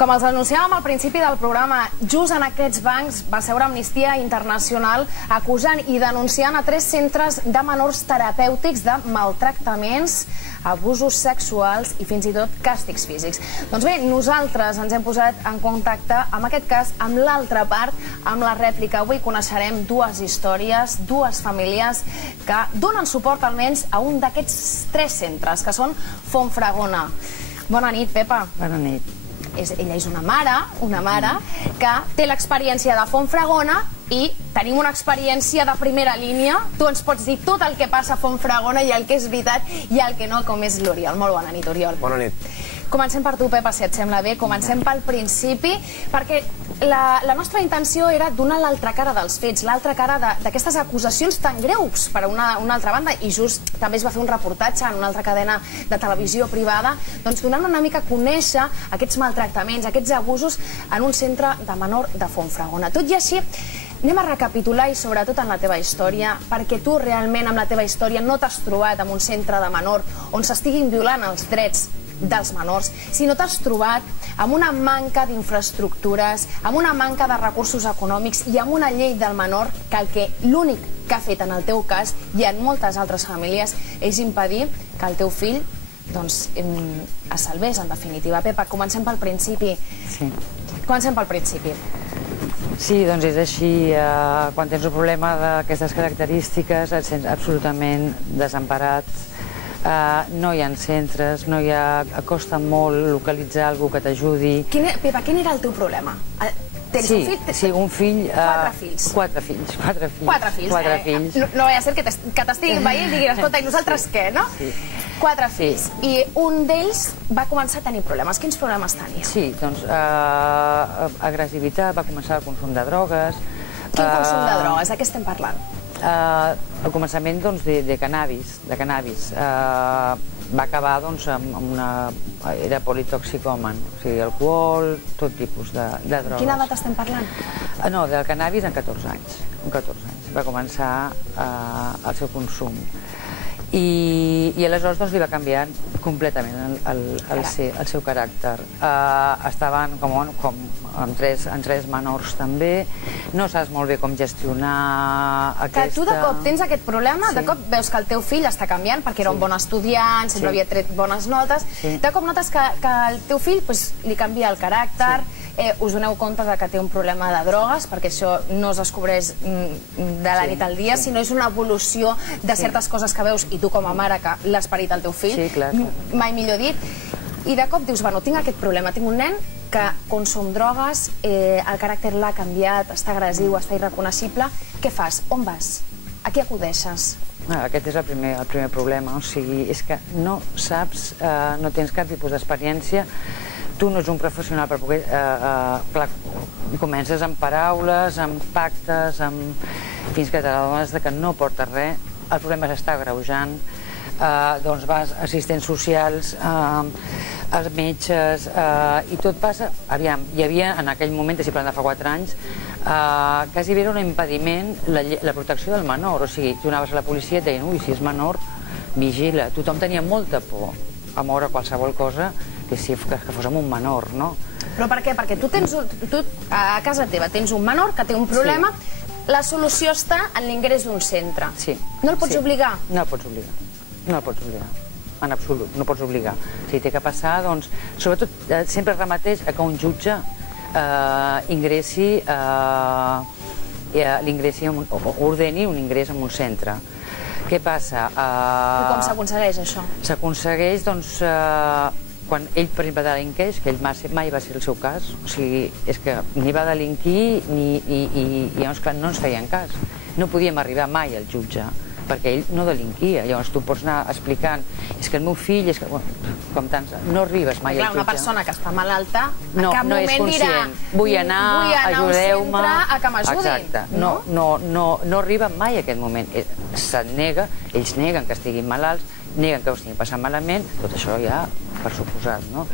Com els anunciàvem al principi del programa, just en aquests bancs va seure Amnistia Internacional acusant i denunciant a 3 centres de menors terapèutics de maltractaments, abusos sexuals i fins i tot càstigs físics. Doncs bé, nosaltres ens hem posat en contacte amb aquest cas, amb l'altra part, amb la rèplica. Avui coneixerem 2 històries, 2 famílies que donen suport almenys a un d'aquests 3 centres, que són Fontfragona. Bona nit, Pepa. Bona nit. Ella és una mare que té l'experiència de Fontfragona i tenim una experiència de primera línia. Tu ens pots dir tot el que passa a Fontfragona i el que és veritat i el que no, com és l'Oriol. Molt bona nit, Oriol. Bona nit. Comencem per tu, Pepa, si et sembla bé. Comencem pel principi, perquè la nostra intenció era donar l'altra cara dels fets, l'altra cara d'aquestes acusacions tan greus per una altra banda, i just també es va fer un reportatge en una altra cadena de televisió privada, doncs donant una mica a conèixer aquests maltractaments, aquests abusos en un centre de menor de Fontfragona. Tot i així, anem a recapitular i sobretot en la teva història, perquè tu realment amb la teva història no t'has trobat en un centre de menor on s'estiguin violant els drets dels menors, sinó t'has trobat amb una manca d'infraestructures, amb una manca de recursos econòmics i amb una llei del menor que l'únic que ha fet en el teu cas i en moltes altres famílies és impedir que el teu fill es salvés, en definitiva. Pepa, comencem pel principi. Sí. Comencem pel principi. Sí, doncs és així. Quan tens un problema d'aquestes característiques et sents absolutament desemparat. No hi ha centres, costa molt localitzar algú que t'ajudi. Pepa, quin era el teu problema? Tens un fill? Sí, un fill... 4 fills. 4 fills. 4 fills. No va ser que t'estiguin veient i diguin, escolta, i nosaltres què, no? 4 fills. I un d'ells va començar a tenir problemes. Quins problemes tenia? Sí, doncs agressivitat, va començar el consum de drogues. Quin consum de drogues? De què estem parlant? Al començament de cannabis. Va acabar amb una... era politoxicòman, o sigui, alcohol, tot tipus de drogues. Quina edat estem parlant? No, del cannabis en 14 anys. En 14 anys va començar el seu consum. I aleshores li va canviar completament el seu caràcter. Estaven com amb 3 menors també, no saps molt bé com gestionar aquesta... Que tu de cop tens aquest problema, de cop veus que el teu fill està canviant perquè era un bon estudiant, sempre havia tret bones notes, de cop notes que el teu fill li canvia el caràcter, us doneu compte que té un problema de drogues, perquè això no es descobreix de la nit al dia, sinó és una evolució de certes coses que veus, i tu com a mare, que l'esperit del teu fill, mai millor dit, i de cop dius, bueno, tinc aquest problema, tinc un nen que consum drogues, el caràcter l'ha canviat, està agressiu, està irreconeixible, què fas? On vas? A qui acudeixes? Aquest és el primer problema, o sigui, és que no saps, no tens cap tipus d'experiència. Tu no ets un professional per poder... Comences amb paraules, amb pactes, fins que t'adones que no portes res, el problema s'està agreujant, doncs vas a assistents socials, als metges, i tot passa... Aviam, hi havia en aquell moment, estic parlant de fa 4 anys, quasi era un impediment la protecció del menor, o sigui, tu anaves a la policia i et deien, ui, si és menor, vigila. Tothom tenia molta por a moure qualsevol cosa que fos amb un menor, no? Però per què? Perquè tu a casa teva tens un menor que té un problema, la solució està en l'ingrés d'un centre. No el pots obligar? No el pots obligar. No el pots obligar. En absolut, no pots obligar. Si té que passar, doncs, sobretot, sempre remeteix a que un jutge ordeni un ingrés en un centre. Què passa? I com s'aconsegueix això? S'aconsegueix, doncs, quan ell, per exemple, delinqueix, que ell mai va ser el seu cas, o sigui, és que ni va delinquir i llavors, clar, no ens feien cas. No podíem arribar mai al jutge, perquè ell no delinquia. Llavors tu pots anar explicant, és que el meu fill, és que, com tants, no arribes mai al jutge. Una persona que està malalta, en cap no és moment dirà, conscient, vull anar, a un ajudeu-me. centre a que m'ajudin. Exacte, no arriba mai a aquest moment. Se'n nega, ells neguen que estiguin malalts, neguen que ho estiguin passant malament, tot això ja per suposat, no?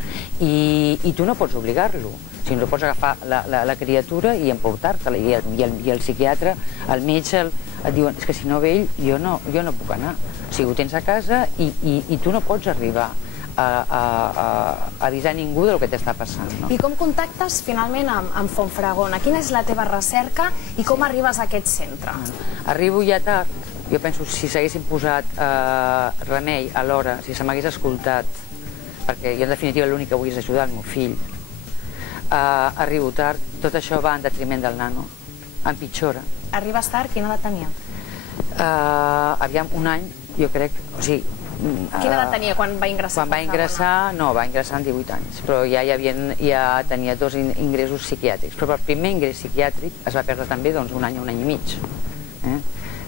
I tu no pots obligar-lo, sinó que pots agafar la criatura i emportar-te-la, i el psiquiatre, el metge, et diuen, és que si no ve ell, jo no puc anar. O sigui, ho tens a casa i tu no pots arribar avisar ningú del que t'està passant. I com contactes finalment amb Fontfragona? Quina és la teva recerca i com arribes a aquest centre? Arribo ja tard. Jo penso, si s'haguessin posat remei a l'hora, si se m'hagués escoltat, perquè jo en definitiva l'únic que vull és ajudar el meu fill, arribo tard, tot això va en detriment del nano, empitjora. Arribes tard, quina edat tenia? Aviam, un any, jo crec, o sigui... Quina edat tenia quan va ingressar? Quan va ingressar, no, va ingressar amb 18 anys, però ja tenia 2 ingressos psiquiàtrics, però el primer ingrés psiquiàtric es va perdre també un any i mig,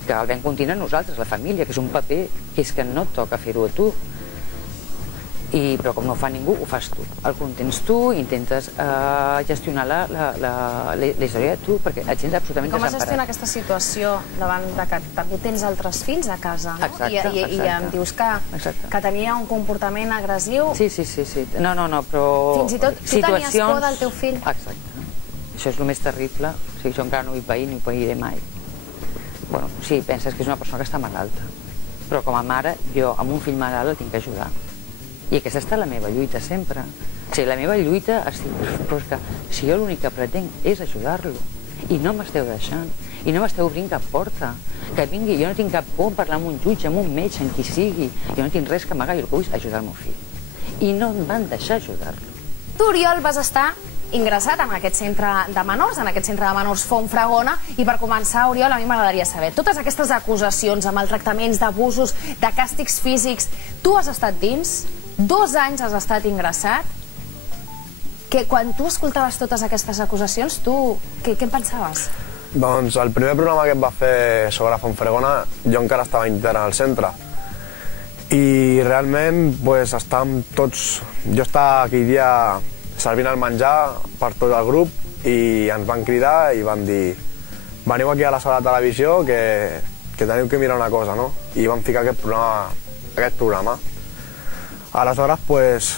que el vam continuar nosaltres, la família, que és un paper que és que no et toca fer-ho a tu, però com no ho fa ningú, ho fas tu. El contents tu, intentes gestionar la història de tu, perquè et sents absolutament desemparat. Com es gestiona aquesta situació davant de que tu tens altres fills a casa, no? Exacte. I em dius que tenia un comportament agressiu. Sí. No, però... Fins i tot tu tenies por del teu fill. Exacte. Això és el més terrible. O sigui, jo encara no ho he paït ni ho païré mai. Bueno, sí, penses que és una persona que està malalta. Però com a mare, jo amb un fill malalt el tinc que ajudar. I aquesta està la meva lluita sempre. O sigui, la meva lluita és dir, però és que si jo l'únic que pretenc és ajudar-lo i no m'esteu deixant, i no m'esteu obrint cap porta, que vingui, jo no tinc cap por en parlar amb un jutge, amb un metge, amb qui sigui, jo no tinc res que amagar, jo el que vull és ajudar el meu fill. I no em van deixar ajudar-lo. Tu, Oriol, vas estar ingressat en aquest centre de menors, en aquest centre de menors Fontfragona, i per començar, Oriol, a mi m'agradaria saber, totes aquestes acusacions de maltractaments, d'abusos, de càstigs físics, tu has estat dins? 2 anys has estat ingressat, que quan tu escoltaves totes aquestes acusacions, tu què en pensaves? Doncs el primer programa que em va fer sobre Fontfragona, jo encara estava intern al centre. I realment, estàvem tots... Jo estava aquell dia servint el menjar per tot el grup i ens van cridar i van dir veniu aquí a la sala de televisió que teniu que mirar una cosa, no? I vam ficar aquest programa. Aleshores,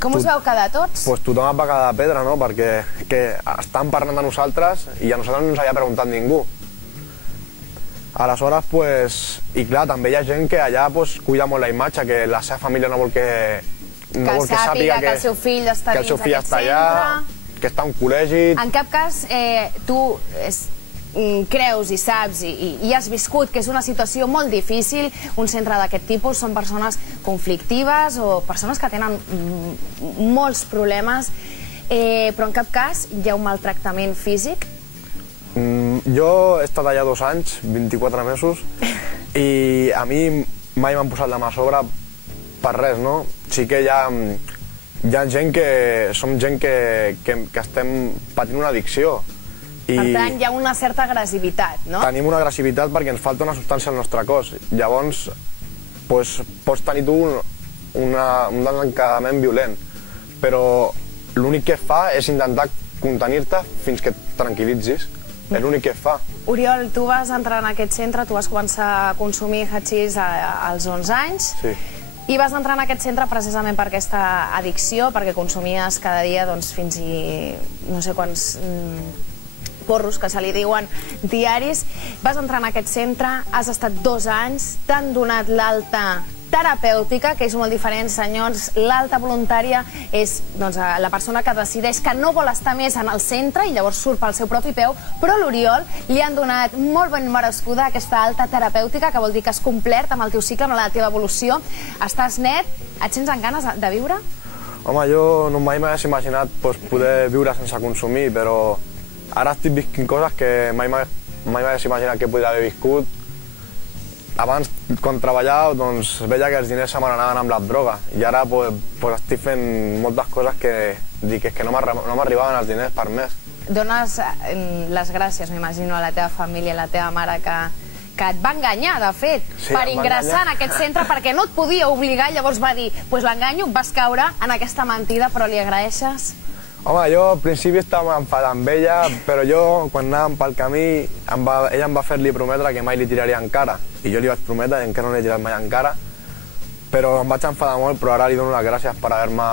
com us vau quedar tots? Tothom es va quedar de pedra, no? Perquè estan parlant de nosaltres i a nosaltres no ens havia preguntat ningú. Aleshores, i clar, també hi ha gent que allà cuida molt la imatge, que la seva família no vol que sàpiga que el seu fill està dins d'aquest centre, que està a un col·legi... En cap cas, tu creus i saps i has viscut que és una situació molt difícil, un centre d'aquest tipus, són persones conflictives o persones que tenen molts problemes, però en cap cas hi ha un maltractament físic? Jo he estat allà 2 anys, 24 mesos, i a mi mai m'han posat la mà a sobre per res, no? Sí que hi ha gent que... Som gent que estem patint una addicció. Per tant, hi ha una certa agressivitat, no? Tenim una agressivitat perquè ens falta una substància al nostre cos. Llavors, pots tenir tu un desencadament violent, però l'únic que fa és intentar contenir-te fins que et tranquil·litzis. És l'únic que fa. Oriol, tu vas entrar en aquest centre, tu vas començar a consumir hachís als 11 anys. Sí. I vas entrar en aquest centre precisament per aquesta addicció, perquè consumies cada dia fins i no sé quants porros, que se li diuen diaris. Vas entrar en aquest centre, has estat 2 anys, t'han donat l'alta terapèutica, que és molt diferent, senyors. L'alta voluntària és la persona que decideix que no vol estar més en el centre i llavors surt pel seu propi peu, però a l'Oriol li han donat molt ben merescuda aquesta alta terapèutica, que vol dir que has complert amb el teu cicle, amb la teva evolució. Estàs net, et sents amb ganes de viure? Home, jo mai m'hagués imaginat poder viure sense consumir, però ara estic visquint coses que mai m'hagués imaginat que podria haver viscut. Abans, quan treballava, veia que els diners se me n'anaven amb la droga i ara estic fent moltes coses que no m'arribaven els diners per mes. Dones les gràcies, m'imagino, a la teva família, a la teva mare, que et va enganyar, de fet, per ingressar en aquest centre, perquè no et podia obligar, llavors va dir, l'enganyo, vas caure en aquesta mentida, però li agraeixes? Home, jo al principi estava enfadat amb ella, però jo, quan anàvem pel camí, ella em va fer-li prometre que mai li tiraria en cara. I jo li vaig prometre que no li he tirat mai en cara, però em vaig enfadar molt, però ara li dono les gràcies per haver-me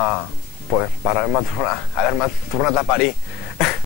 tornat a parir.